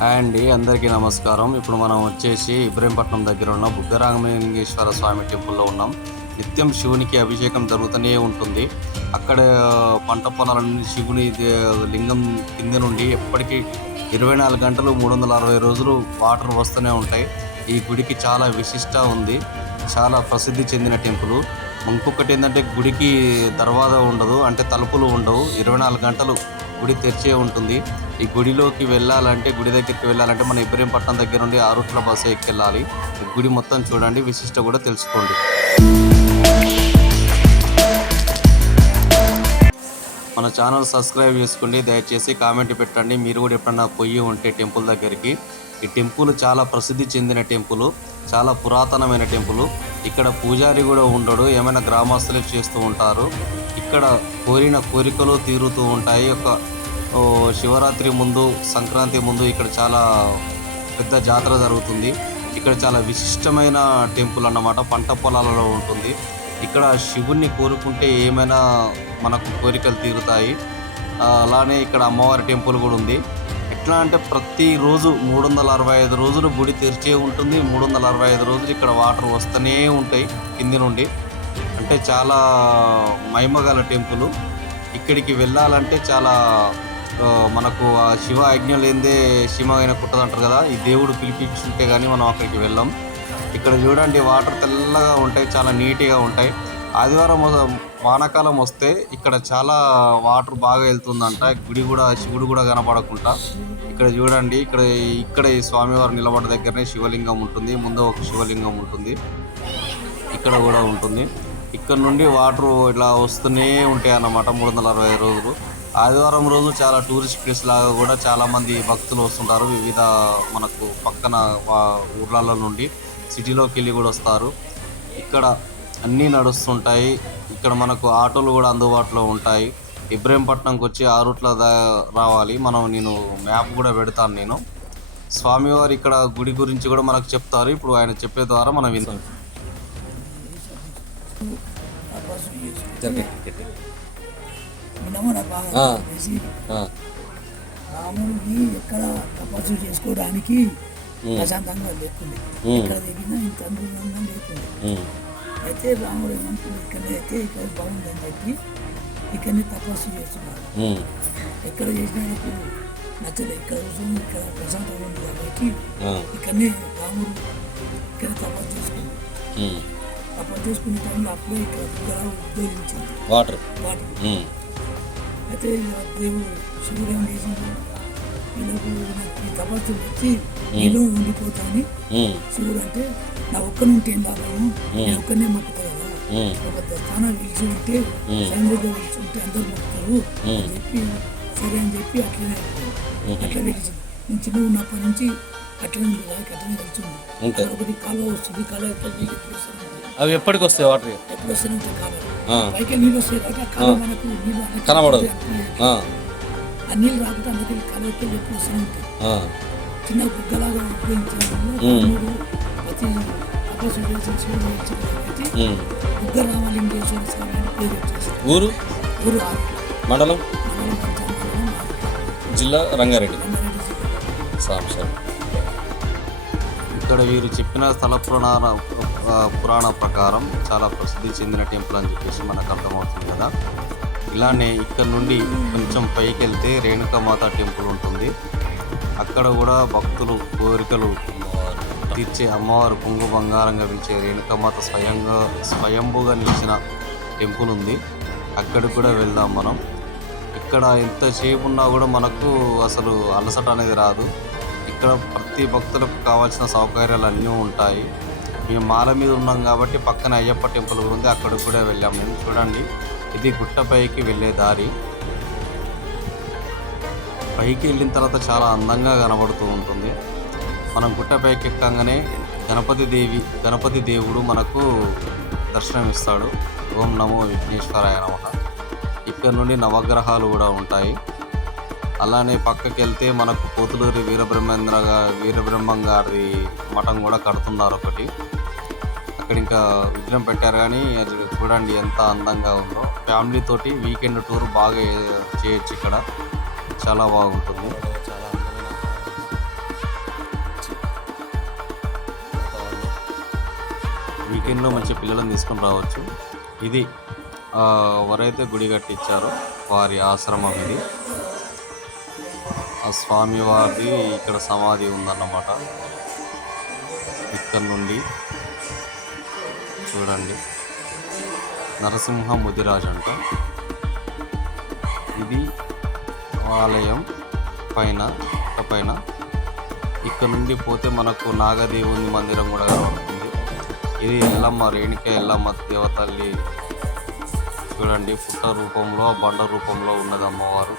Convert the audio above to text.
Hi అండి, అందరికీ నమస్కారం. ఇప్పుడు మనం వచ్చేసి ఇబ్రహీంపట్నం దగ్గర ఉన్న బుగ్గరామలింగేశ్వర స్వామి టెంపుల్లో ఉన్నాం. నిత్యం శివునికి అభిషేకం జరుగుతూనే ఉంటుంది. అక్కడ పంట పొలాల నుండి శివుని లింగం కింద నుండి ఎప్పటికీ 24 గంటలు 360 రోజులు వాటర్ వస్తూనే ఉంటాయి. ఈ గుడికి చాలా విశిష్ట ఉంది. చాలా ప్రసిద్ధి చెందిన టెంపుల్. ఇంకొకటి ఏంటంటే గుడికి దర్వాజా ఉండదు, అంటే తలుపులు ఉండవు. 24 గంటలు గుడి తెరిచే ఉంటుంది. ఈ గుడిలోకి వెళ్ళాలంటే, గుడి దగ్గరికి వెళ్ళాలంటే మన ఇబ్రహీంపట్నం దగ్గర నుండి ఆరుట్ల బస్సు ఎక్కెళ్ళాలి. ఈ గుడి మొత్తం చూడండి, విశిష్ట కూడా తెలుసుకోండి. మన ఛానల్ సబ్స్క్రైబ్ చేసుకోండి, దయచేసి కామెంట్ పెట్టండి. మీరు కూడా ఎప్పుడన్నా పొయ్యి ఉంటే టెంపుల్ దగ్గరికి. ఈ టెంపుల్ చాలా ప్రసిద్ధి చెందిన టెంపుల్, చాలా పురాతనమైన టెంపుల్. ఇక్కడ పూజారి కూడా ఉండడు, ఏమైనా గ్రామస్తులే చేస్తూ ఉంటారు. ఇక్కడ కోరిన కోరికలు తీరుతూ ఉంటాయి. శివరాత్రి ముందు, సంక్రాంతి ముందు ఇక్కడ చాలా పెద్ద జాతర జరుగుతుంది. ఇక్కడ చాలా విశిష్టమైన టెంపుల్ అన్నమాట. పంట పొలాలలో ఉంటుంది. ఇక్కడ శివుణ్ణి కోరుకుంటే ఏమైనా మనకు కోరికలు తీరుతాయి. అలానే ఇక్కడ అమ్మవారి టెంపుల్ కూడా ఉంది. ఎట్లా అంటే ప్రతిరోజు 365 రోజులు గుడి తెరిచే ఉంటుంది. 365 రోజులు ఇక్కడ వాటర్ వస్తూనే ఉంటాయి కింది నుండి. అంటే చాలా మహిమగల టెంపుల్. ఇక్కడికి వెళ్ళాలంటే చాలా మనకు ఆ శివ ఆజ్ఞ లేనిదే శివ అయిన కుట్టదంటారు కదా. ఈ దేవుడు పిలిపించుంటే కానీ మనం అక్కడికి వెళ్ళాం. ఇక్కడ చూడండి, వాటర్ తెల్లగా ఉంటాయి, చాలా నీట్గా ఉంటాయి. ఆదివారం వానాకాలం వస్తే ఇక్కడ చాలా వాటర్ బాగా వెళ్తుందంట. గుడి కూడా, శివుడు కూడా కనపడకుండా. ఇక్కడ చూడండి, ఇక్కడ ఈ స్వామివారు నిలబడ్డ దగ్గరనే శివలింగం ఉంటుంది. ముందు ఒక శివలింగం ఉంటుంది, ఇక్కడ కూడా ఉంటుంది. ఇక్కడ నుండి వాటర్ ఇలా వస్తూనే ఉంటాయి అన్నమాట 365 రోజులు. ఆదివారం రోజు చాలా టూరిస్ట్ ప్లేస్ లాగా కూడా చాలామంది భక్తులు వస్తుంటారు. వివిధ మనకు పక్కన ఊర్లలో నుండి, సిటీలోకి వెళ్ళి కూడా వస్తారు. ఇక్కడ అన్నీ నడుస్తుంటాయి. ఇక్కడ మనకు ఆటోలు కూడా అందుబాటులో ఉంటాయి. ఇబ్రహీంపట్నంకి వచ్చి ఆరుట్ల రావాలి. నేను మ్యాప్ కూడా పెడతాను. నేను స్వామివారు ఇక్కడ గుడి గురించి కూడా మనకు చెప్తారు. ఇప్పుడు ఆయన చెప్పే ద్వారా మనం విందాం. రాముడికి ఎక్కడ తపస్సు చేసుకోవడానికి ప్రశాంతంగా లేకుండా, ఎక్కడ దిగినా ఇంత అనుకూలంగా లేకుండా. అయితే రాముడు ఏమంటుంది, అయితే ఇక్కడ బాగుందని చెప్పి ఇక్కడనే తపస్సు చేస్తున్నారు. ఎక్కడ చేసినా నాకు నచ్చలేదు, ఇక్కడ కూర్చొని ఇక్కడ ప్రశాంతంగా ఉంది కాబట్టి ఇక్కడనే రాముడు ఇక్కడ తపస్సు చేసుకుంది. తపస్సు చేసుకునే టైంలో అప్పుడే ఇక్కడ ఉద్యోగించింది వాటర్. అయితే దేవుడు శివుడు ఏం చేసింది, వీళ్ళకు నాకు తపస్సు వచ్చి నీలో ఉండిపోతాని. శివుడు అంటే నా ఒక్కనుంటే ఏం లాభము, నేను ఒక్కనే మొక్కుతా కదా, ఒక స్థానాలు పిలిచి ఉంటే సైన్యంగా పిలిచి ఉంటే అందరూ మొక్కుతారు అని చెప్పి, సరే అని చెప్పి అట్లనే అట్లా పిలిచింది. నేను చిన్న ఉన్నప్పటి నుంచి అట్లనే అట్లనే కలిసింది. ఒకటి కాలువ వస్తుంది, కాలువ అవి ఎప్పటికి వస్తాయి వాటర్? ఎప్పుడు వస్తాయి కాలువ పైకి నీళ్ళు వస్తాయి కదా, కాలువ మనకు నీళ్ళు కనబడదు. ఆ నీళ్ళు రాకుండా అందుకే కాలువకి ఎప్పుడు వస్తూనే ఉంటాయి. చిన్న బుగ్గలాగా ఉపయోగించారు. ప్రతి తపస్సు చేసి బుగ్గ రామలింగేశ్వర స్వామి అని పేరు వచ్చేసి ఊరు మండలం జిల్లా రంగారెడ్డి. ఇక్కడ వీరు చెప్పిన స్థల పురాణ ప్రకారం చాలా ప్రసిద్ధి చెందిన టెంపుల్ అని చెప్పేసి మనకు అర్థమవుతుంది కదా. ఇలానే ఇక్కడ నుండి కొంచెం పైకి వెళ్తే రేణుకామాత టెంపుల్ ఉంటుంది. అక్కడ కూడా భక్తులు కోరికలు తీర్చే అమ్మవారు కొంగు బంగారంగా పిలిచే రేణుకామాత స్వయంభూగా నిలిచిన టెంపుల్ ఉంది. అక్కడికి కూడా వెళ్దాం మనం. ఇక్కడ ఎంతసేపు ఉన్నా కూడా మనకు అసలు అలసట అనేది రాదు. ఇక్కడ ప్రతి భక్తులకు కావాల్సిన సౌకర్యాలు అన్నీ ఉంటాయి. మేము మాల మీద ఉన్నాం కాబట్టి పక్కన అయ్యప్ప టెంపుల్ కూడా ఉంది, అక్కడికి కూడా వెళ్ళాం మేము. చూడండి, ఇది గుట్టపైకి వెళ్ళే దారి. పైకి వెళ్ళిన తర్వాత చాలా అందంగా కనబడుతూ ఉంటుంది. మనం గుట్టపైకి ఎక్కగానే గణపతి దేవుడు మనకు దర్శనమిస్తాడు. ఓం నమో విఘ్నేశ్వరాయ నమః. ఇక్కడ నుండి నవగ్రహాలు కూడా ఉంటాయి. అలానే పక్కకి వెళ్తే మనకు పోతులూరి వీరబ్రహ్మం గారి మఠం కూడా కడుతున్నారు ఒకటి. అక్కడ ఇంకా విగ్రహం పెట్టారు, కానీ అది చూడండి ఎంత అందంగా ఉందో. ఫ్యామిలీ తోటి వీకెండ్ టూర్ బాగా చేయొచ్చు. ఇక్కడ చాలా బాగుంటుంది. వీకెండ్లో మంచి పిల్లలను తీసుకొని రావచ్చు. ఇది ఎవరైతే గుడి కట్టించారో వారి ఆశ్రమం ఇది. ఆ స్వామి వారి ఇక్కడ సమాధి ఉందన్నమాట. ఇక్కడ నుండి చూడండి, నరసింహ ముదిరాజ్ అంట. ఇది ఆలయం పైన ఇక్కడ నుండి పోతే మనకు నాగదేవుని మందిరం కూడా కనబడుతుంది. ఇది ఎల్లమ్మ, రేణుక ఎల్లమ్మ దేవతల్లి చూడండి, పుట్ట రూపంలో బండ రూపంలో ఉన్నది అమ్మవారు.